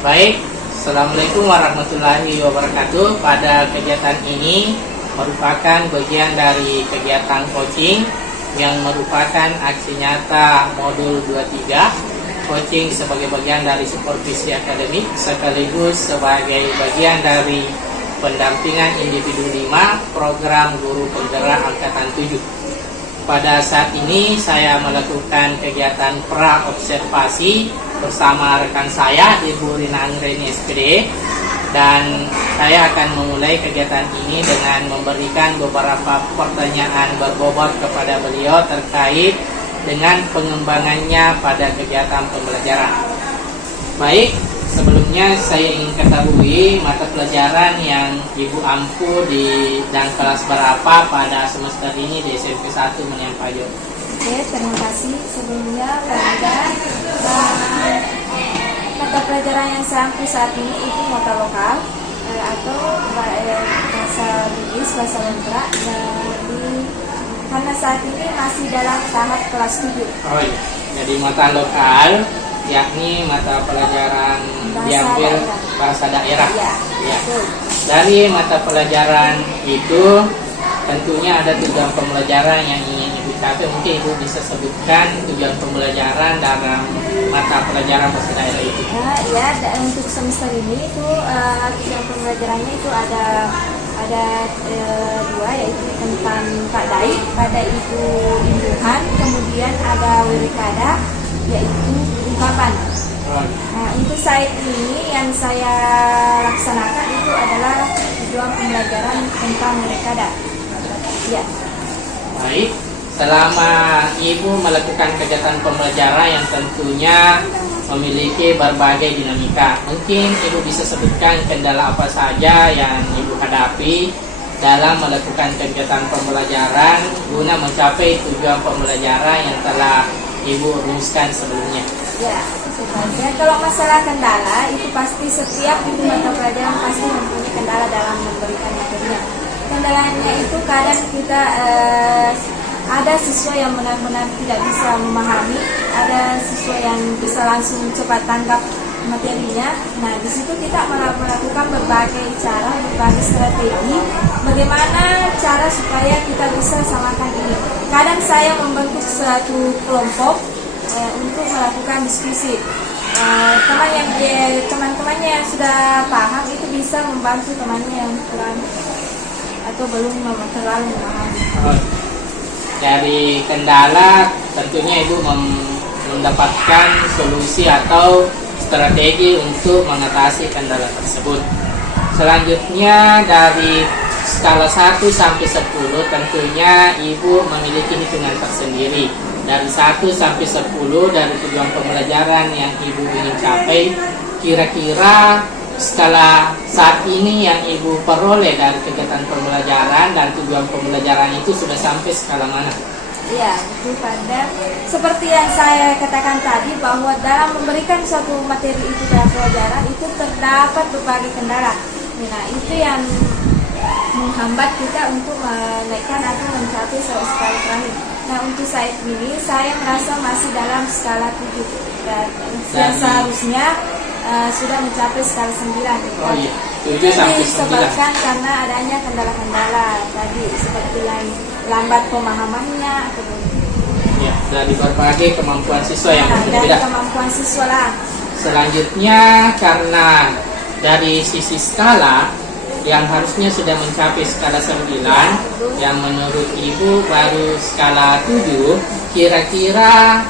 Baik, Assalamualaikum warahmatullahi wabarakatuh. Pada kegiatan ini merupakan bagian dari kegiatan coaching yang merupakan aksi nyata modul 23. Coaching sebagai bagian dari supervisi akademik sekaligus sebagai bagian dari pendampingan individu 5 program guru penggerak angkatan 7. Pada saat ini saya melakukan kegiatan pra-observasi bersama rekan saya Ibu Rina Anggreni SPD, dan saya akan memulai kegiatan ini dengan memberikan beberapa pertanyaan berbobot kepada beliau terkait dengan pengembangannya pada kegiatan pembelajaran. Baik, sebelumnya saya ingin ketahui mata pelajaran yang Ibu ampu di dan kelas berapa pada semester ini di SMP 1 Menyampayo. Oke, terima kasih. Sebelumnya mata pelajaran yang saya ampu saat ini itu mata lokal atau bahasa Bugis, bahasa Lombok. Karena saat ini masih dalam tahap kelas 7. Oh iya, jadi mata lokal yakni mata pelajaran diambil bahasa daerah. Ya. Dari mata pelajaran itu tentunya ada tujuan pembelajaran yang ingin Ibu capai. Mungkin Ibu bisa sebutkan tujuan pembelajaran dalam mata pelajaran bahasa daerah itu. Ya, untuk semester ini itu tujuan pembelajarannya itu ada dua, yaitu tentang Padai itu imbuhan, kemudian ada Wirikada yaitu ungkapan. Nah, untuk saat ini yang saya laksanakan itu adalah tujuan pembelajaran tentang Wirikada. Ya. Baik, selama Ibu melakukan kegiatan pembelajaran yang tentunya memiliki berbagai dinamika, mungkin Ibu bisa sebutkan kendala apa saja yang Ibu hadapi dalam melakukan kegiatan pembelajaran guna mencapai tujuan pembelajaran yang telah Ibu rumuskan sebelumnya. Ya, sebenarnya kalau masalah kendala itu pasti setiap mata pelajaran pasti mempunyai kendala dalam memberikan materinya. Kendalanya itu kadang kita ada siswa yang benar-benar tidak bisa memahami, ada siswa yang bisa langsung cepat tanggap materinya. Nah, di situ kita melakukan berbagai cara, berbagai strategi bagaimana cara supaya kita bisa samakan ini. Kadang saya membentuk suatu kelompok untuk melakukan diskusi. Teman-temannya yang sudah paham itu bisa membantu temannya yang kurang atau belum terlalu memahami. Dari kendala tentunya Ibu mendapatkan solusi atau strategi untuk mengatasi kendala tersebut. Selanjutnya dari skala 1 sampai 10 tentunya Ibu memiliki hitungan tersendiri. Dari 1 sampai 10 dari tujuan pembelajaran yang Ibu ingin capai, kira-kira skala saat ini yang Ibu peroleh dari kegiatan pembelajaran dan tujuan pembelajaran itu sudah sampai skala mana? Iya, itu pada seperti yang saya katakan tadi, bahwa dalam memberikan suatu materi itu dalam pelajaran itu terdapat berbagai kendala. Nah, itu yang menghambat kita untuk menaikkan atau mencapai skala terakhir. Nah, untuk saat ini saya merasa masih dalam skala 7 dan seharusnya sudah mencapai skala 9. Oh iya, 7 sampai 9. Disebabkan karena adanya kendala-kendala tadi seperti yang lambat pemahamannya atau ya, dari berbagai kemampuan siswa yang dari berbeda. kemampuan siswa lah. Selanjutnya karena dari sisi skala yang harusnya sudah mencapai skala 9, yang menurut Ibu baru skala 7, kira-kira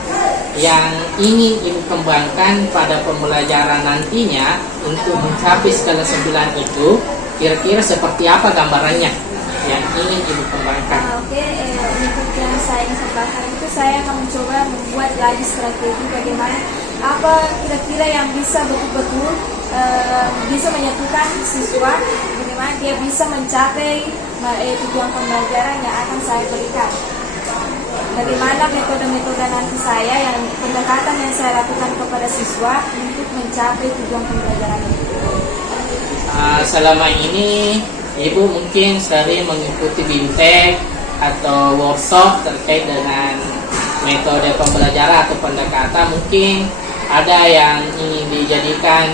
yang ingin Ibu kembangkan pada pembelajaran nantinya untuk mencapai skala 9 itu kira-kira seperti apa gambarannya yang ingin Ibu kembangkan? Untuk kembangkan itu, saya akan mencoba membuat lagi strategi bagaimana apa kira-kira yang bisa betul-betul bisa menyatukan siswa, bagaimana dia bisa mencapai tujuan pembelajaran yang akan saya berikan. Bagaimana metode-metode nanti saya yang pendekatan yang saya lakukan kepada siswa untuk mencapai tujuan pembelajaran itu. Selama ini Ibu mungkin sering mengikuti BIMTEK atau workshop terkait dengan metode pembelajaran atau pendekatan. Mungkin ada yang ingin dijadikan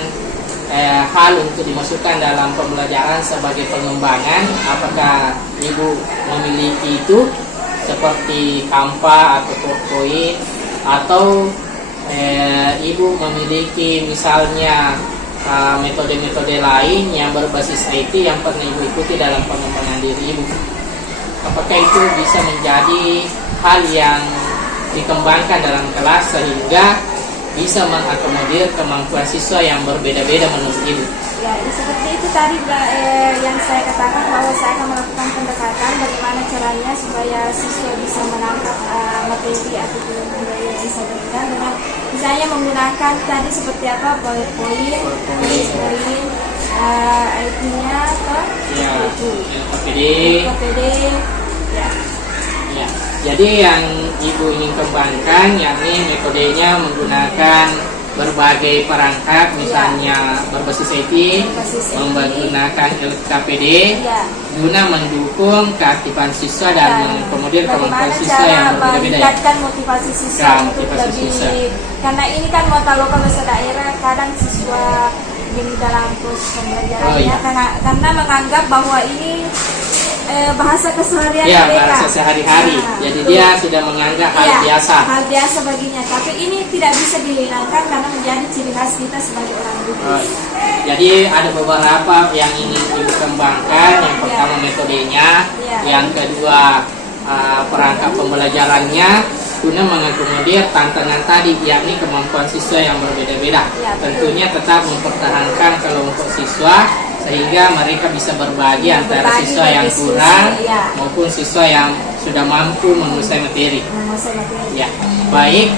hal untuk dimasukkan dalam pembelajaran sebagai pengembangan. Apakah Ibu memiliki itu seperti Canva atau PowerPoint, atau Ibu memiliki misalnya metode-metode lain yang berbasis IT yang pernah Ibu ikuti dalam pengembangan diri Ibu? Apakah itu bisa menjadi hal yang dikembangkan dalam kelas sehingga bisa mengakomodir kemampuan siswa yang berbeda-beda menurut Ibu? Ya, seperti itu tadi yang saya katakan, bahwa saya akan melakukan pendekatan bagaimana caranya supaya siswa bisa menangkap materi atau budaya yang saya berikan dengan misalnya menggunakan tadi seperti apa, PowerPoint, IT-nya apa? Ya, KPD. Ya. Ya, jadi yang Ibu ingin kembangkan yakni metodenya menggunakan berbagai perangkat, misalnya berbasis IT, menggunakan LKPD, guna mendukung keaktifan siswa dan mengakomodir kemampuan siswa yang berbeda-beda. Meningkatkan motivasi siswa untuk lebih, karena ini kan mata lokal bahasa daerah, kadang siswa di dalam proses pembelajarannya karena menganggap bahwa ini bahasa keseharian mereka. Bahasa sehari-hari. Jadi dia sudah menganggap hal biasa. Hal biasa baginya. Tapi ini tidak bisa dihilangkan karena menjadi ciri khas kita sebagai orang Bugis. Jadi ada beberapa yang ingin Ibu kembangkan. Yang pertama metodenya, yang kedua perangkat pembelajarannya, guna mengakomodir tantangan tadi, yakni kemampuan siswa yang berbeda-beda. Tentunya tetap mempertahankan kelompok siswa sehingga mereka bisa berbagi antara siswa yang kurang maupun siswa yang sudah mampu menguasai materi. Ya, baik.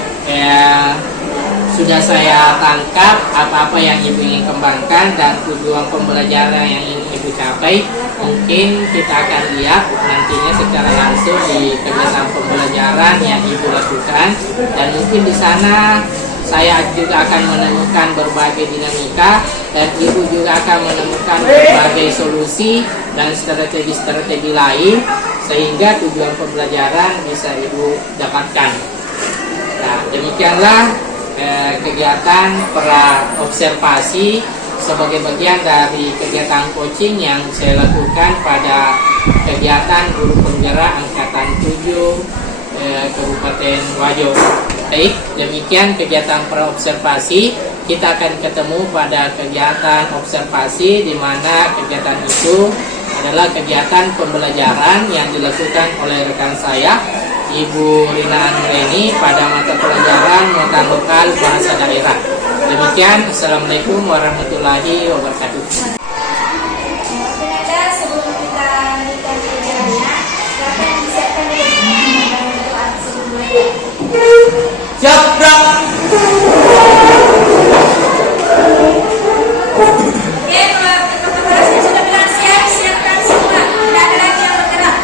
Sudah saya tangkap apa-apa yang Ibu ingin kembangkan dan tujuan pembelajaran yang ingin Ibu capai. Mungkin kita akan lihat nantinya secara langsung di kegiatan pembelajaran yang Ibu lakukan, dan mungkin di sana saya juga akan menemukan berbagai dinamika dan Ibu juga akan menemukan berbagai solusi dan strategi-strategi lain sehingga tujuan pembelajaran bisa Ibu dapatkan. Nah, demikianlah kegiatan pra-observasi sebagai bagian dari kegiatan coaching yang saya lakukan pada kegiatan guru penggerak angkatan 7 Kabupaten Wajo. Baik, demikian kegiatan pra-observasi. Kita akan ketemu pada kegiatan observasi, di mana kegiatan itu adalah kegiatan pembelajaran yang dilakukan oleh rekan saya, Ibu Rina Anureni, pada mata pelajaran muatan lokal bahasa daerah. Demikian, Assalamualaikum warahmatullahi wabarakatuh. Sebelum kita lanjutkan pelajarannya, siapa yang disiapkan doa sebelumnya? Siap, bro. Oke, teman-teman kelasnya sudah bilang siap, siapkan semua. Tidak ada lagi yang bergerak.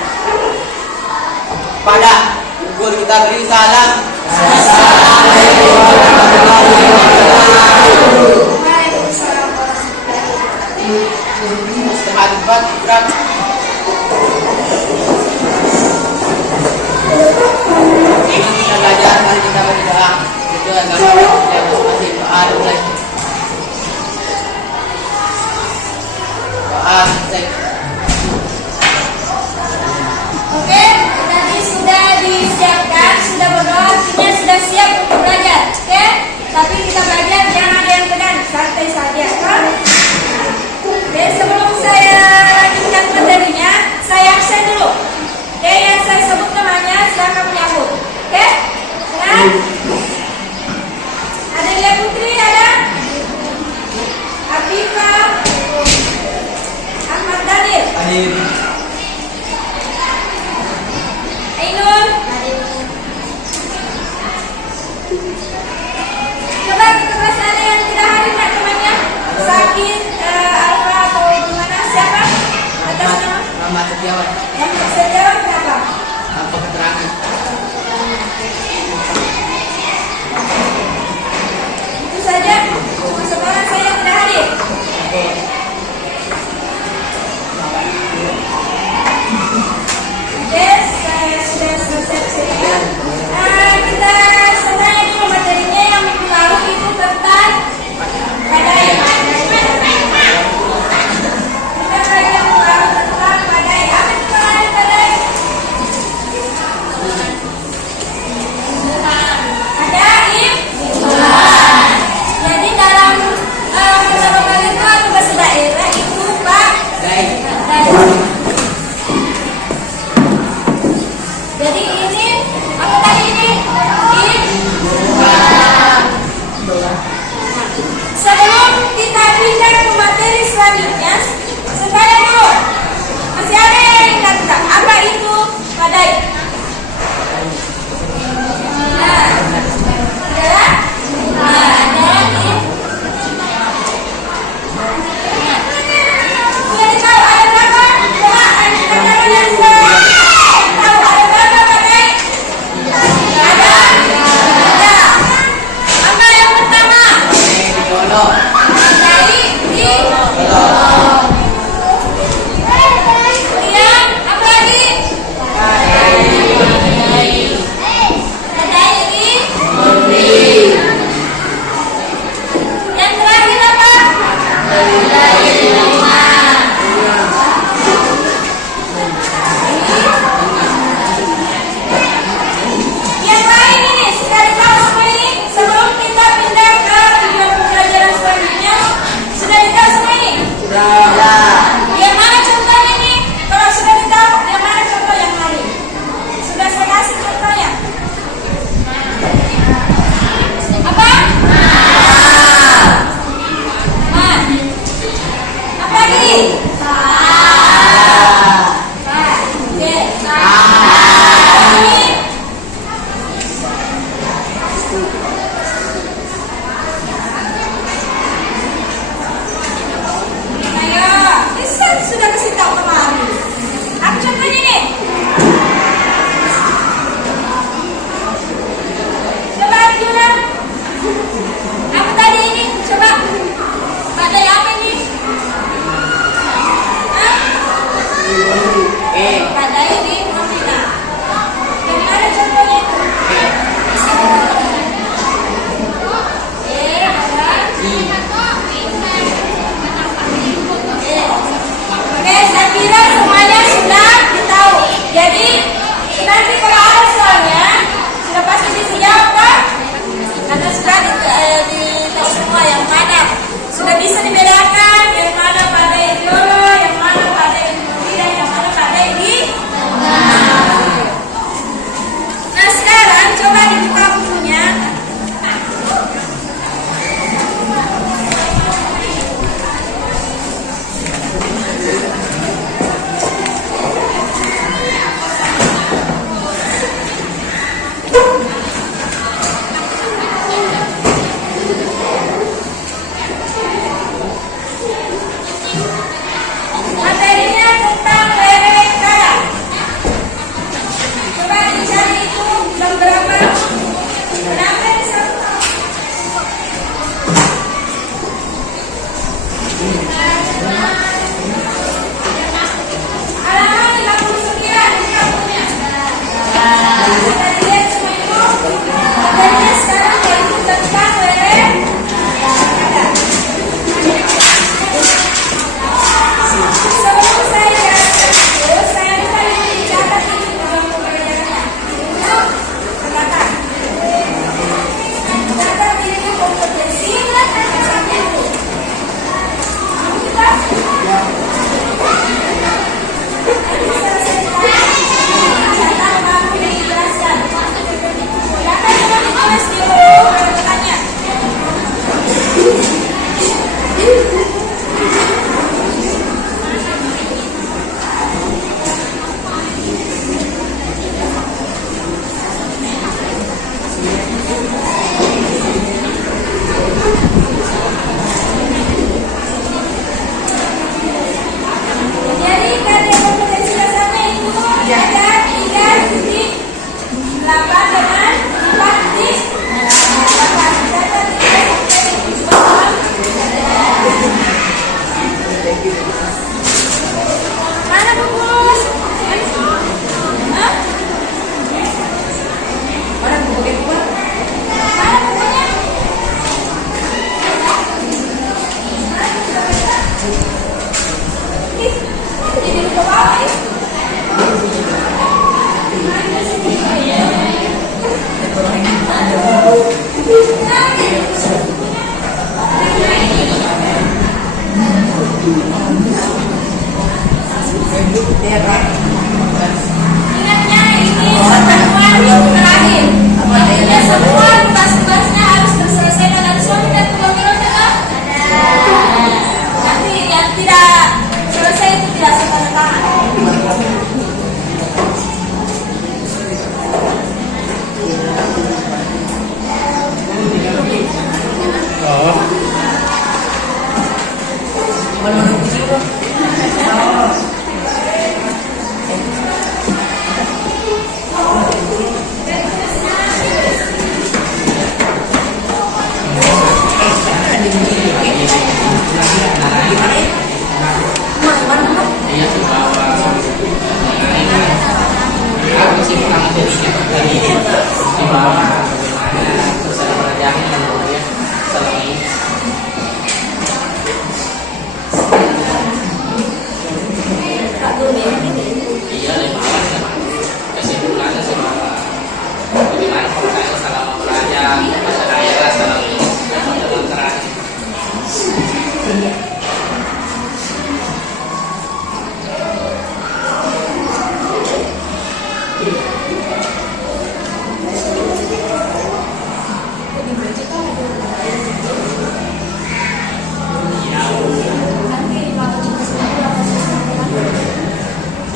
Pada guru kita beri salam. Waalaikumsalam warahmatullahi wabarakatuh. Setengah debat berat. Ini kita belajar, mari kita berdoa. Berdoa sama masing-masing doa mulai. Doa selesai. Oke, tadi sudah disiapkan, sudah berdoa, artinya sudah siap untuk belajar. Oke, tapi kita belajar jangan ada yang tegang, santai saja. Oke, sebelum saya lanjutkan Jadi ini apa tadi ini? Sebelum kita pindah ke materi selanjutnya, sekarang dulu masih ada yang ingat tak? Apa itu badai? Nah, adalah sudah tahu ada berapa? Coba ada berapa yang tahu ada berapa badai? Iya, di bawah. Apa sih pertama jadinya tadi di bawah bagaimana terus ada pelajaran ya selama ini. Iya, di bawah sama kesimpulannya sama bagaimana proses selama belajar bahasa daerah selama ini teman-teman terakhir.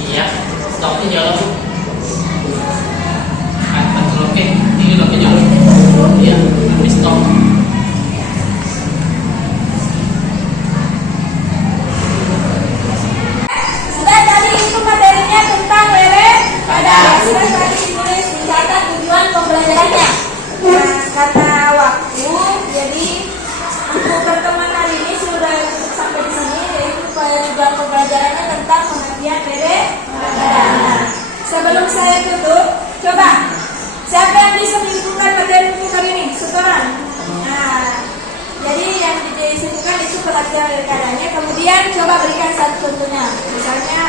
Iya, stoknya jauh. Betul, oke, ini lo jauh. Iya, habis stok. Sudah tadi itu materinya tentang lele pada sudah tadi ditulis dicatat tujuan pembelajarannya. Nah, kata waktu, jadi untuk pertemuan hari ini sudah cukup sampai di sini, yaitu tujuan pembelajarannya tentang pengertian lele. Nah, sebelum saya tutup, coba siapa yang bisa menyimpulkan materi untuk hari ini? Setoran. Nah, jadi yang disebutkan itu pengertian lele kadanya. Kemudian coba berikan satu contohnya. Misalnya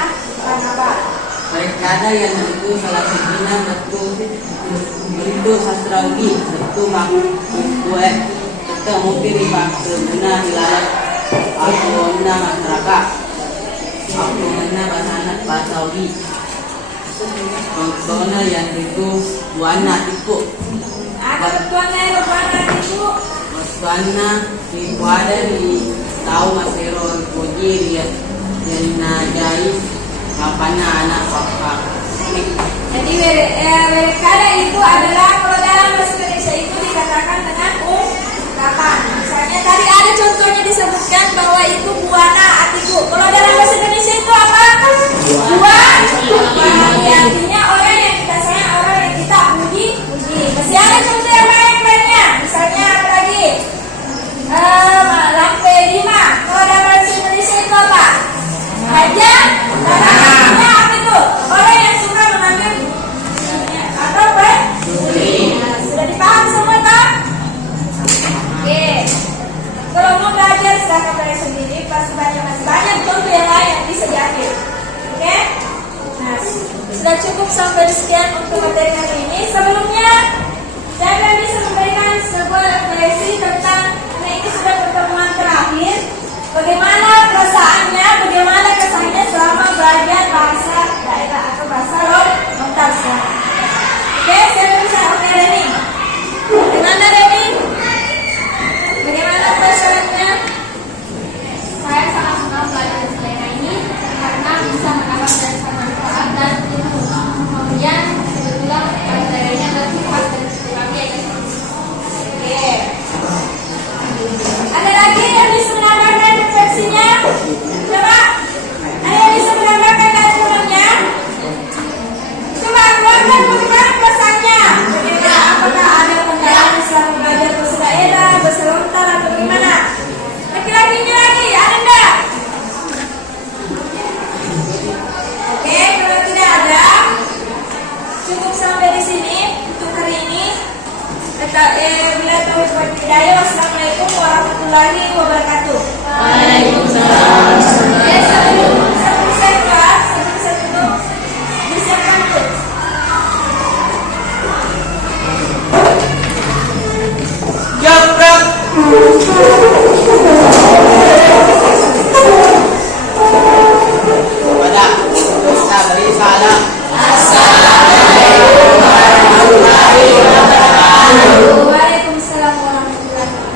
apa? Ada yang itu salah satunya bentuk sastrawi, bentuk makhluk kita mungkin berguna hilalat alhamdulillah masyarakat alhamdulillah bahasa Saudi. Contohnya yang itu buana itu. Ada ketuanya yang berwarna itu. Buana di ada di tahu masero koji lihat yang najai kapannya anak bapak. Jadi kada itu adalah kalau dalam bahasa Indonesia itu dikatakan dengan ungkapan. Misalnya tadi ada contohnya disebutkan bahwa itu buana atiku. Kalau dalam bahasa Indonesia itu apa? Buan. Artinya orang yang kita sayang, orang yang kita puji. Masih ada contoh yang lainnya. Misalnya apa lagi? Lampe 5. Kalau dalam bahasa Indonesia itu apa? Haja. Artinya apa itu? Orang yang suka mengambil atau sudah dipaham semua tak? Oke. Kalau mau belajar silahkan belajar sendiri. Masih banyak contoh yang lain yang bisa diambil. Oke? Nah, sudah cukup sampai sekian untuk materi hari ini. Sebelumnya, saya bisa memberikan sebuah refleksi tentang ini sudah pertemuan terakhir. Bagaimana perasaannya, bagaimana kesannya selama belajar bahasa daerah atau bahasa lontar selama. Oke, saya bisa Reni. Bagaimana Reni? Bagaimana perasaannya? Saya sangat senang belajar daerah ini karena bisa menambah dasar manfaat dan ilmu. Kemudian kebetulan bahasa daerahnya adalah sifat dan kami yang Oke. Ada lagi yang bisa menambahkan refleksinya? Coba. Ada yang bisa menambahkan dasarnya? Coba keluarkan bagaimana perasaannya. Bagaimana? Apakah ada kendala selama belajar bahasa daerah, bahasa lontar atau bagaimana? Laki-lakinya lagi, ada enggak? Oke, kalau tidak ada, cukup sampai di sini untuk hari ini. Wassalamualaikum warahmatullahi wabarakatuh. Waalaikumsalam. Sebelum saya keluar, sebelum saya tutup, disiapkan tuh. Jabrak. Pada kita beri salam. Waalaikumsalam warahmatullahi wabarakatuh.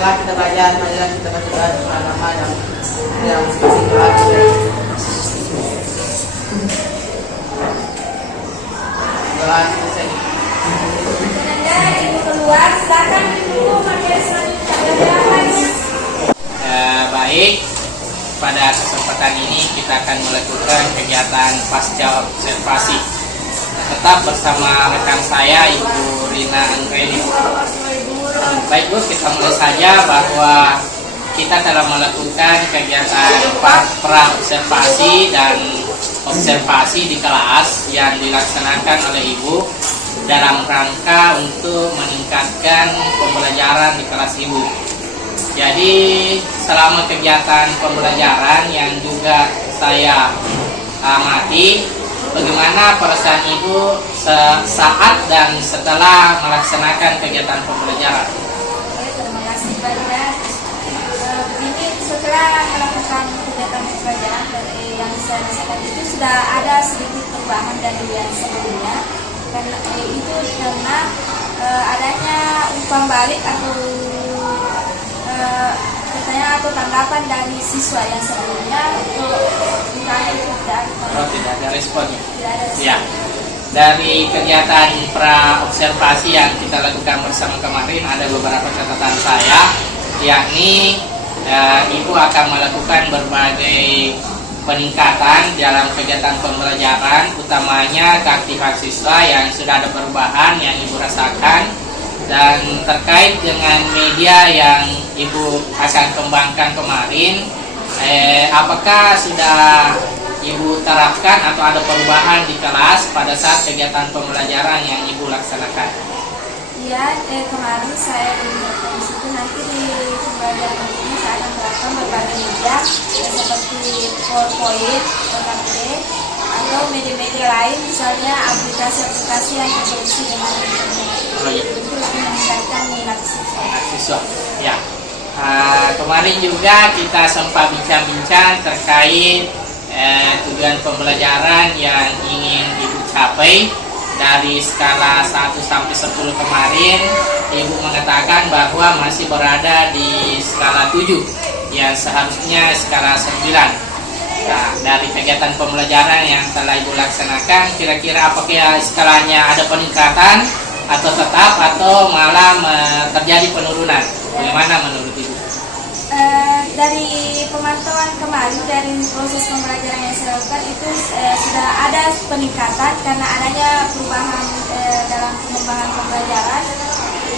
Setelah kita belajar, marilah kita baca nama yang singkat. Setelah selesai. Anda ibu keluar, silakan dulu materi selanjutnya. Belajar apa ini? Baik, pada kesempatan ini kita akan melakukan kegiatan pasca observasi. Tetap tetap bersama rekan saya Ibu Rina Anggreni. Baik Bu, kita mulai saja bahwa kita telah melakukan kegiatan pra-observasi dan observasi di kelas yang dilaksanakan oleh Ibu dalam rangka untuk meningkatkan pembelajaran di kelas Ibu. Jadi selama kegiatan pembelajaran yang juga saya amati, bagaimana perasaan Ibu saat dan setelah melaksanakan kegiatan pembelajaran? Terima kasih banyak. Begini, setelah melakukan kegiatan pembelajaran yang saya rasakan itu sudah ada sedikit perubahan dari yang sebelumnya. Karena adanya umpan balik atau pertanyaan atau tanggapan dari siswa yang sebelumnya untuk ditanya itu Tidak ada responnya. tidak ada. Ya, dari kegiatan pra-observasi yang kita lakukan bersama kemarin ada beberapa catatan saya, yakni Ibu akan melakukan berbagai peningkatan dalam kegiatan pembelajaran, utamanya keaktifan siswa yang sudah ada perubahan yang Ibu rasakan, dan terkait dengan media yang Ibu akan kembangkan kemarin, apakah sudah Ibu terapkan atau ada perubahan di kelas pada saat kegiatan pembelajaran yang Ibu laksanakan? Iya, kemarin saya mengingatkan di situ nanti di pembelajaran ini saya akan terapkan berbagai media seperti PowerPoint, PPT, atau media-media lain, misalnya aplikasi-aplikasi yang berfungsi dengan internet. Oh, iya. Itu lebih meningkatkan minat siswa. Ya, kemarin juga kita sempat bincang-bincang terkait tujuan pembelajaran yang ingin Ibu capai. Dari skala 1 sampai 10 kemarin, Ibu mengatakan bahwa masih berada di skala 7 yang seharusnya skala 9. Nah, dari kegiatan pembelajaran yang telah Ibu laksanakan, kira-kira apakah skalanya ada peningkatan atau tetap atau malah terjadi penurunan? Bagaimana menurut Ibu? Dari pemantauan kemarin dari proses pembelajaran yang saya lakukan itu sudah ada peningkatan karena adanya perubahan dalam pengembangan pembelajaran.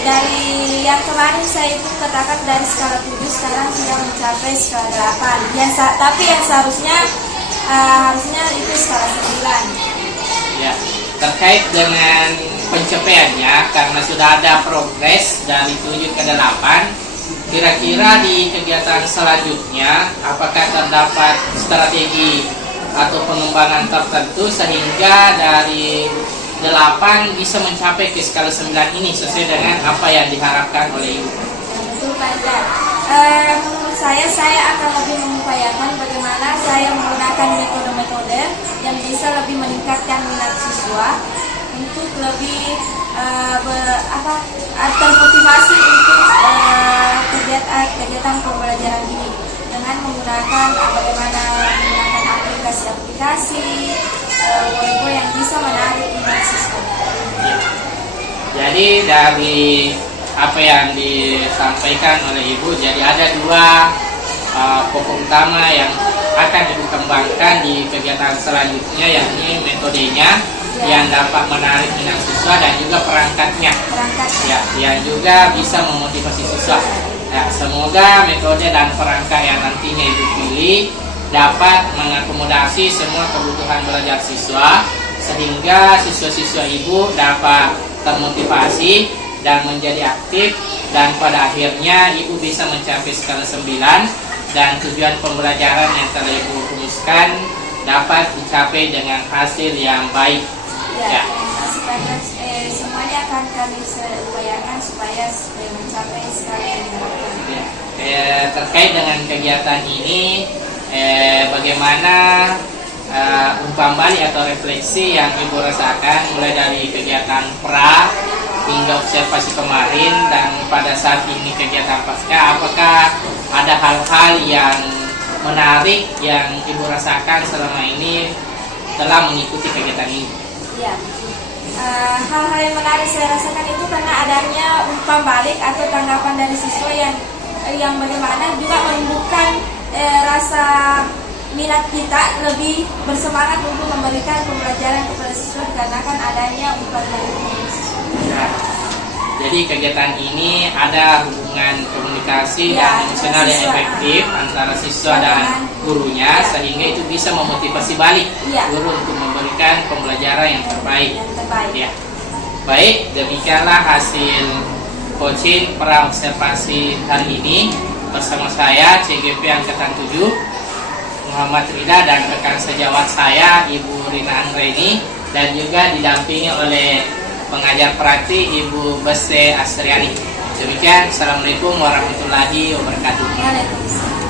Dari yang kemarin saya itu katakan dari skala 7 sekarang sudah mencapai skala 8. Tapi yang seharusnya harusnya itu skala 9. Ya, terkait dengan pencapaiannya karena sudah ada progres dari 7 ke 8. Kira-kira di kegiatan selanjutnya, apakah terdapat strategi atau pengembangan tertentu sehingga dari 8 bisa mencapai ke skala 9 ini sesuai dengan apa yang diharapkan oleh Ibu? Betul Pak Iqbal. Menurut saya akan lebih mengupayakan bagaimana saya menggunakan metode-metode yang bisa lebih meningkatkan minat siswa untuk lebih termotivasi untuk kegiatan pembelajaran ini dengan menggunakan aplikasi-aplikasi yang bisa menarik minat siswa. Jadi dari apa yang disampaikan oleh Ibu, jadi ada 2 pokok utama yang akan dikembangkan di kegiatan selanjutnya, yakni metodenya yang dapat menarik minat siswa dan juga perangkatnya. Ya, yang juga bisa memotivasi siswa. Ya, semoga metode dan perangkat yang nantinya Ibu pilih dapat mengakomodasi semua kebutuhan belajar siswa sehingga siswa-siswa Ibu dapat termotivasi dan menjadi aktif, dan pada akhirnya Ibu bisa mencapai skala 9 dan tujuan pembelajaran yang telah Ibu rumuskan dapat dicapai dengan hasil yang baik. Ya. Semuanya akan kami upayakan supaya mencapai skala yang diharapkan. Terkait dengan kegiatan ini, bagaimana umpan balik atau refleksi yang Ibu rasakan mulai dari kegiatan pra hingga observasi kemarin dan pada saat ini kegiatan pasca, apakah ada hal-hal yang menarik yang Ibu rasakan selama ini telah mengikuti kegiatan ini? Ya, hal-hal yang menarik saya rasakan itu karena adanya umpan balik atau tanggapan dari siswa yang bagaimana juga menumbuhkan rasa minat kita lebih bersemangat untuk memberikan pembelajaran kepada siswa dikarenakan adanya umpan dari siswa. Ya. Jadi kegiatan ini ada hubungan komunikasi Ya, dan emosional yang siswa, efektif antara siswa dan gurunya, Ya. sehingga itu bisa memotivasi balik Ya. guru untuk memberikan pembelajaran yang terbaik. Yang terbaik. Ya. Baik, demikianlah hasil coaching praobservasi hari ini bersama saya CGP Angkatan 7 Muhammad Rida dan rekan sejawat saya Ibu Rina Anggreni, dan juga didampingi oleh pengajar praktik Ibu Bese Astriani. Demikian, Assalamualaikum warahmatullahi wabarakatuh. Waalaikumsalam.